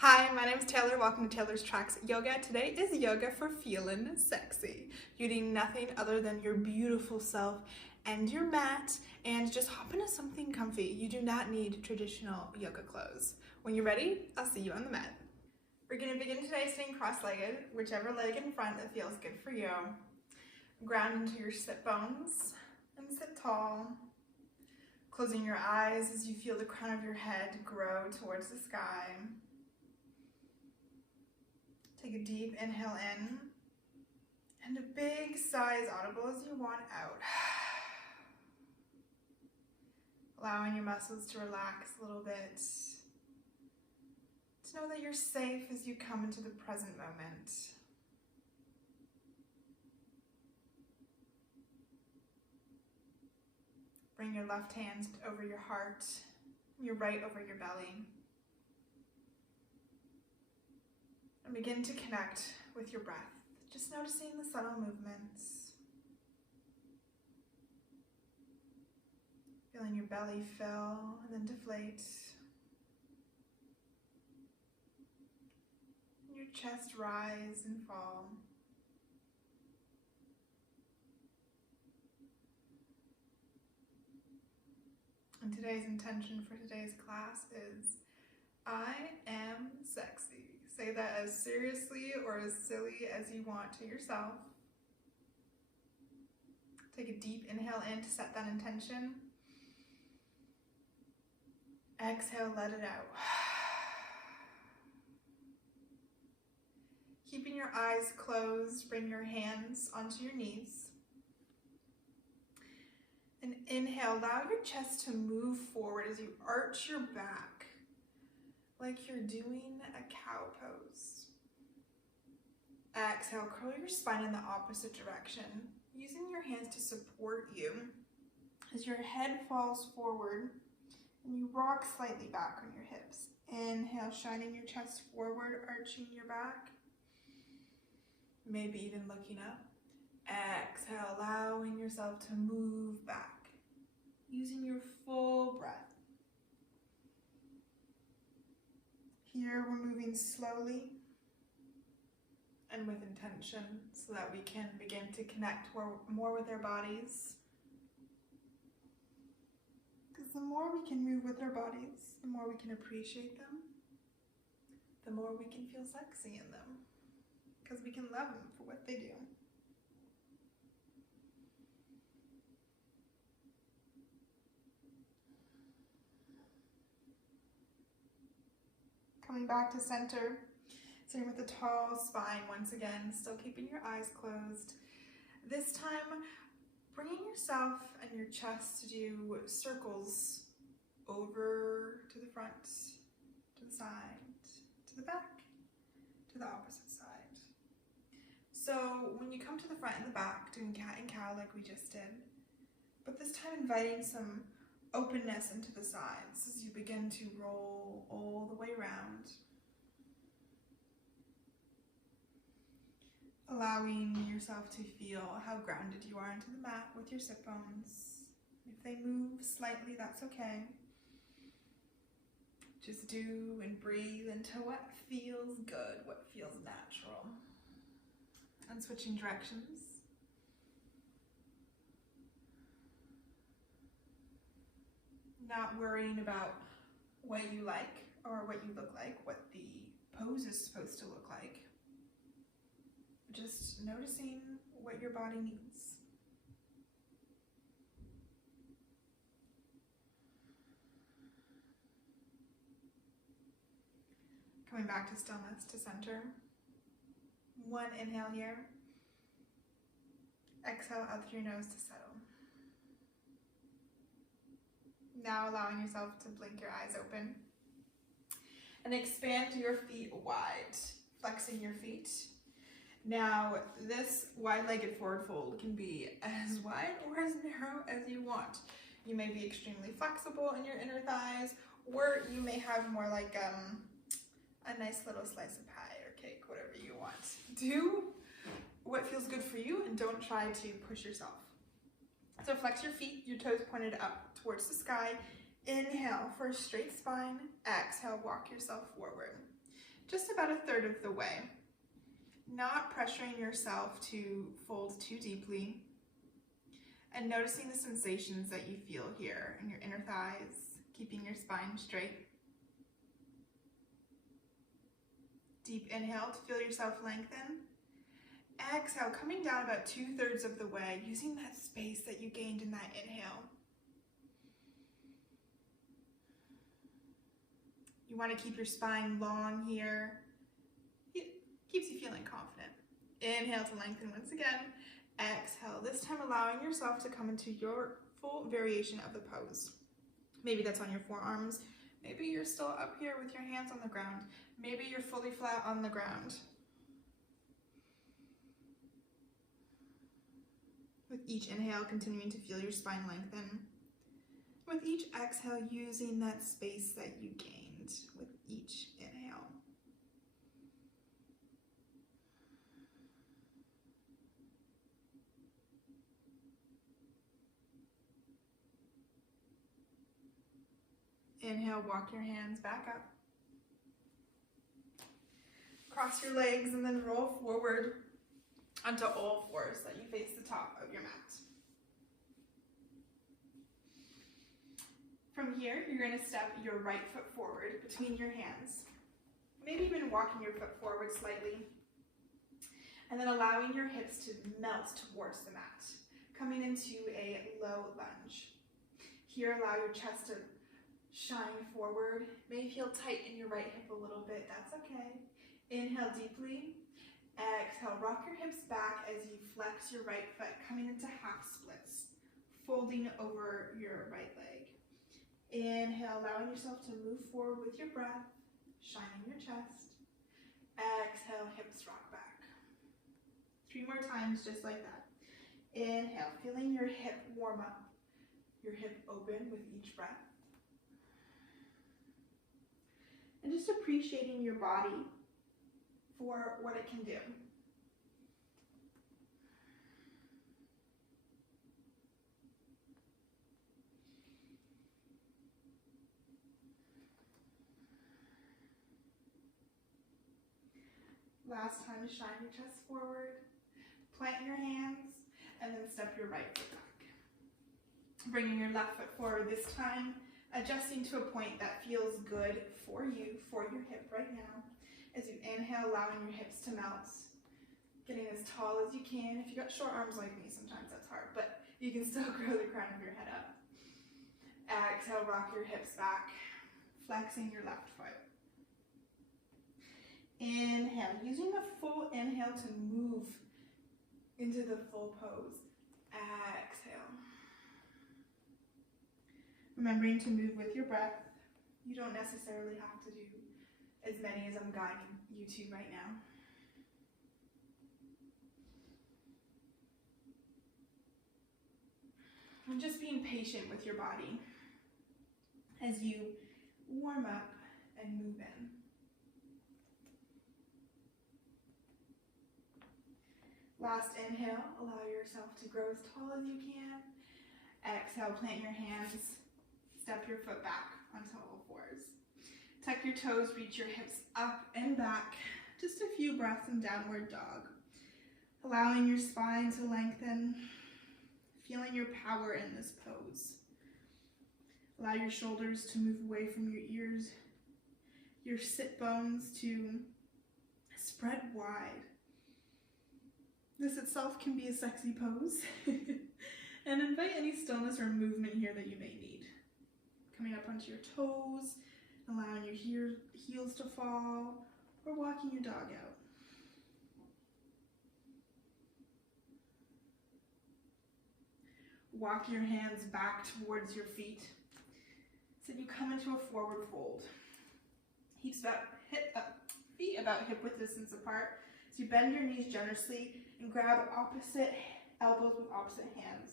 Hi, my name is Taylor. Welcome to Taylor's Tracks Yoga. Today is yoga for feeling sexy. You need nothing other than your beautiful self and your mat, and just hop into something comfy. You do not need traditional yoga clothes. When you're ready, I'll see you on the mat. We're going to begin today sitting cross-legged, whichever leg in front that feels good for you. Ground into your sit bones and sit tall. Closing your eyes as you feel the crown of your head grow towards the sky. Take a deep inhale in, and a big sigh is audible as you want out. Allowing your muscles to relax a little bit. To know that you're safe as you come into the present moment. Bring your left hand over your heart, your right over your belly. And begin to connect with your breath, just noticing the subtle movements. Feeling your belly fill and then deflate. Your chest rise and fall. And today's intention for today's class is, I am sexy. Say that as seriously or as silly as you want to yourself. Take a deep inhale in to set that intention. Exhale, let it out. Keeping your eyes closed, bring your hands onto your knees. And inhale, allow your chest to move forward as you arch your back, like you're doing a cow pose. Exhale, curl your spine in the opposite direction, using your hands to support you as your head falls forward and you rock slightly back on your hips. Inhale, shining your chest forward, arching your back, maybe even looking up. Exhale, allowing yourself to move back, using your full breath. Here we're moving slowly and with intention so that we can begin to connect more with our bodies. Because the more we can move with our bodies, the more we can appreciate them, the more we can feel sexy in them. Because we can love them for what they do. Coming back to center, sitting with a tall spine once again, still keeping your eyes closed. This time, bringing yourself and your chest to do circles over to the front, to the side, to the back, to the opposite side. So when you come to the front and the back, doing cat and cow like we just did, but this time inviting some openness into the sides as you begin to roll all the way around. Allowing yourself to feel how grounded you are into the mat with your sit bones. If they move slightly, that's okay. Just do and breathe into what feels good, what feels natural. And switching directions. Not worrying about what you like or what you look like, what the pose is supposed to look like. Just noticing what your body needs. Coming back to stillness, to center. One inhale here. Exhale out through your nose to settle. Now allowing yourself to blink your eyes open. And expand your feet wide, flexing your feet. Now, this wide-legged forward fold can be as wide or as narrow as you want. You may be extremely flexible in your inner thighs, or you may have more like a nice little slice of pie or cake, whatever you want. Do what feels good for you and don't try to push yourself. So flex your feet, your toes pointed up towards the sky. Inhale for a straight spine. Exhale, walk yourself forward. just about a third of the way. Not pressuring yourself to fold too deeply, and noticing the sensations that you feel here in your inner thighs, keeping your spine straight. Deep inhale to feel yourself lengthen. Exhale, coming down about 2/3 of the way, using that space that you gained in that inhale. You want to keep your spine long here. It keeps you feeling confident. Inhale to lengthen once again. Exhale, this time allowing yourself to come into your full variation of the pose. Maybe that's on your forearms. Maybe you're still up here with your hands on the ground. Maybe you're fully flat on the ground. With each inhale, continuing to feel your spine lengthen. With each exhale, using that space that you gained with each inhale. Inhale, walk your hands back up. Cross your legs and then roll forward onto all fours so that you face the top of your mat. From here, you're going to step your right foot forward between your hands. Maybe even walking your foot forward slightly. And then allowing your hips to melt towards the mat. Coming into a low lunge. Here, allow your chest to shine forward. May feel tight in your right hip a little bit. That's okay. Inhale deeply. Exhale, rock your hips back as you flex your right foot, coming into half splits, folding over your right leg. Inhale, allowing yourself to move forward with your breath, shining your chest. Exhale, hips rock back. 3 more times, just like that. Inhale, feeling your hip warm up, your hip open with each breath. And just appreciating your body for what it can do. Last time, shine your chest forward, plant your hands, and then step your right foot back. Bringing your left foot forward this time, adjusting to a point that feels good for you, for your hip right now. As you inhale, allowing your hips to melt, getting as tall as you can. If you got short arms like me, sometimes that's hard, but you can still grow the crown of your head up. Exhale, rock your hips back, flexing your left foot. Inhale, using the full inhale to move into the full pose. Exhale. Remembering to move with your breath. You don't necessarily have to do as many as I'm guiding you to right now. And just being patient with your body as you warm up and move in. Last inhale, allow yourself to grow as tall as you can. Exhale, plant your hands, step your foot back onto all fours. Tuck your toes, reach your hips up and back. Just a few breaths in downward dog. Allowing your spine to lengthen, feeling your power in this pose. Allow your shoulders to move away from your ears, your sit bones to spread wide. This itself can be a sexy pose. And invite any stillness or movement here that you may need. Coming up onto your toes, allowing your heels to fall, or walking your dog out. Walk your hands back towards your feet. So you come into a forward fold. Feet about hip width distance apart. So you bend your knees generously and grab opposite elbows with opposite hands.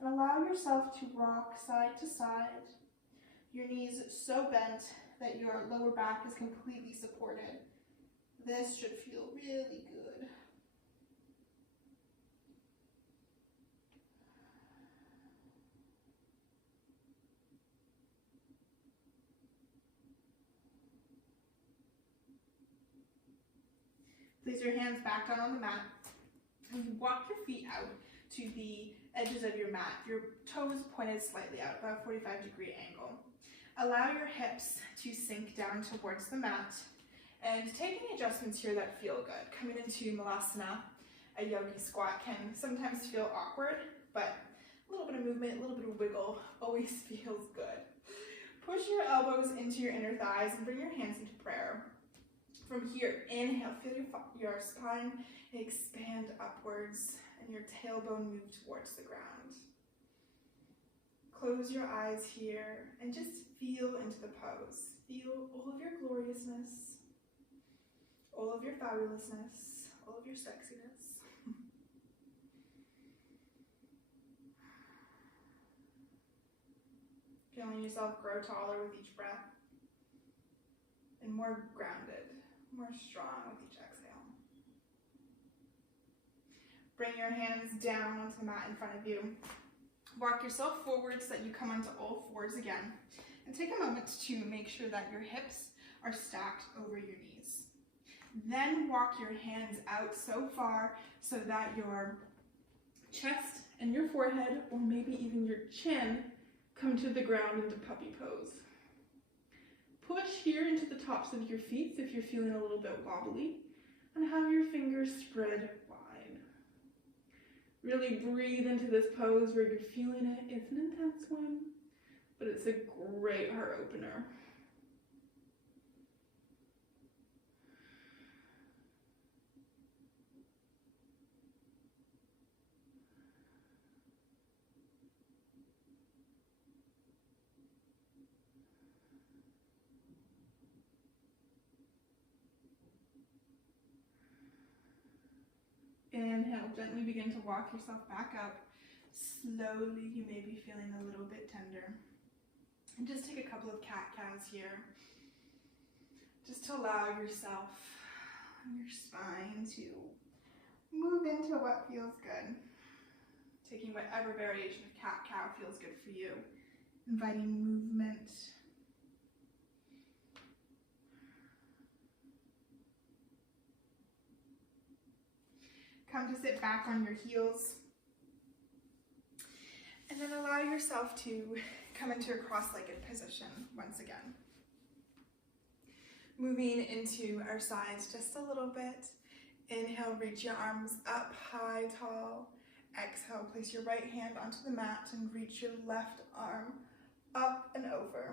And allow yourself to rock side to side. Your knees so bent that your lower back is completely supported. This should feel really good. Place your hands back down on the mat and walk your feet out to the edges of your mat. Your toes pointed slightly out, about a 45-degree angle. Allow your hips to sink down towards the mat and take any adjustments here that feel good. Coming into Malasana, a yogi squat can sometimes feel awkward, but a little bit of movement, a little bit of wiggle always feels good. Push your elbows into your inner thighs and bring your hands into prayer. From here, inhale, feel your spine expand upwards and your tailbone move towards the ground. Close your eyes here and just feel into the pose. Feel all of your gloriousness, all of your fabulousness, all of your sexiness. Feeling yourself grow taller with each breath and more grounded, more strong with each exhale. Bring your hands down onto the mat in front of you. Walk yourself forward so that you come onto all fours again. And take a moment to make sure that your hips are stacked over your knees. Then walk your hands out so far so that your chest and your forehead, or maybe even your chin, come to the ground into puppy pose. Push here into the tops of your feet if you're feeling a little bit wobbly, and have your fingers spread wide. Really breathe into this pose where you're feeling it. It's an intense one, but it's a great heart opener. Inhale, gently begin to walk yourself back up. Slowly, you may be feeling a little bit tender. And just take a couple of cat-cows here. Just to allow yourself and your spine to move into what feels good. Taking whatever variation of cat-cow feels good for you. Inviting movement. Come to sit back on your heels. And then allow yourself to come into a cross-legged position once again. Moving into our sides just a little bit. Inhale, reach your arms up high, tall. Exhale, place your right hand onto the mat and reach your left arm up and over.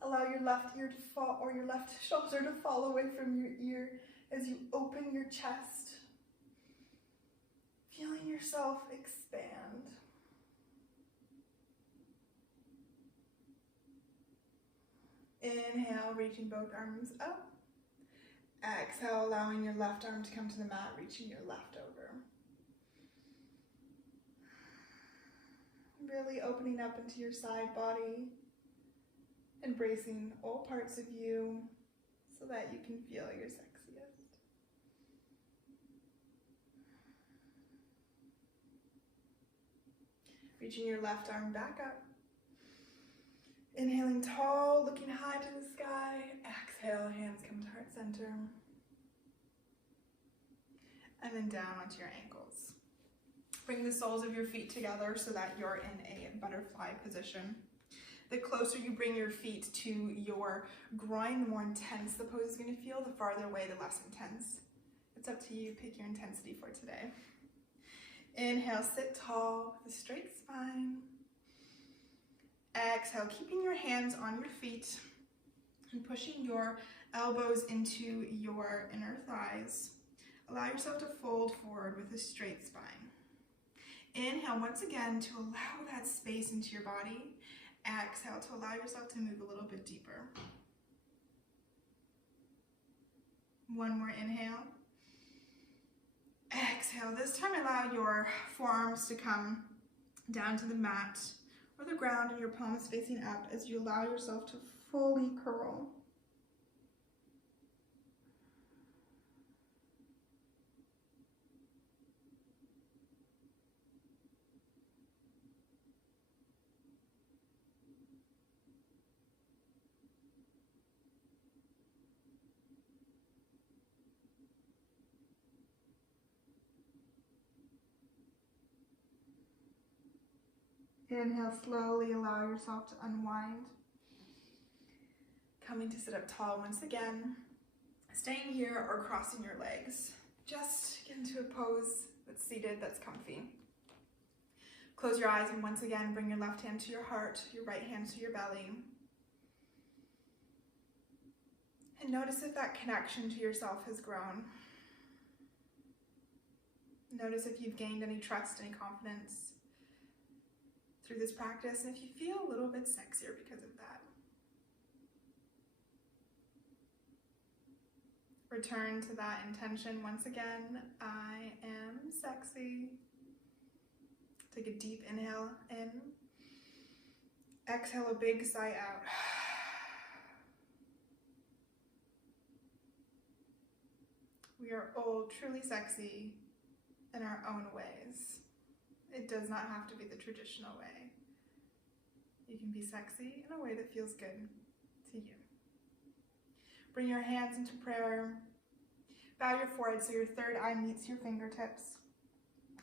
Allow your left ear to fall, or your left shoulder to fall away from your ear as you open your chest. Feeling yourself expand. Inhale, reaching both arms up. Exhale, allowing your left arm to come to the mat, reaching your left over. Really opening up into your side body, embracing all parts of you so that you can feel your sexiest. Reaching your left arm back up. Inhaling tall, looking high to the sky. Exhale, hands come to heart center. And then down onto your ankles. Bring the soles of your feet together so that you're in a butterfly position. The closer you bring your feet to your groin, the more intense the pose is going to feel. The farther away, the less intense. It's up to you. Pick your intensity for today. Inhale, sit tall with a straight spine. Exhale, keeping your hands on your feet and pushing your elbows into your inner thighs. Allow yourself to fold forward with a straight spine. Inhale once again to allow that space into your body. Exhale to allow yourself to move a little bit deeper. One more inhale. Exhale. This time allow your forearms to come down to the mat or the ground and your palms facing up as you allow yourself to fully curl. Inhale, slowly allow yourself to unwind. Coming to sit up tall once again. Staying here or crossing your legs. Just get into a pose that's seated, that's comfy. Close your eyes and once again bring your left hand to your heart, your right hand to your belly. And notice if that connection to yourself has grown. Notice if you've gained any trust, any confidence through this practice, and if you feel a little bit sexier because of that. Return to that intention once again. I am sexy. Take a deep inhale in. Exhale a big sigh out. We are all truly sexy in our own ways. It does not have to be the traditional way. You can be sexy in a way that feels good to you. Bring your hands into prayer. Bow your forehead so your third eye meets your fingertips.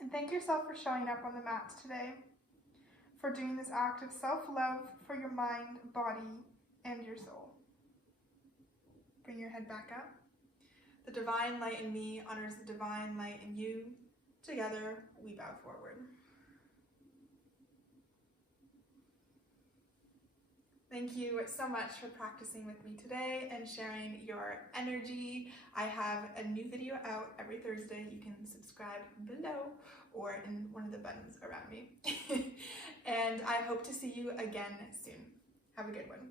And thank yourself for showing up on the mat today, for doing this act of self-love for your mind, body, and your soul. Bring your head back up. The divine light in me honors the divine light in you. Together, we bow forward. Thank you so much for practicing with me today and sharing your energy. I have a new video out every Thursday. You can subscribe below or in one of the buttons around me. And I hope to see you again soon. Have a good one.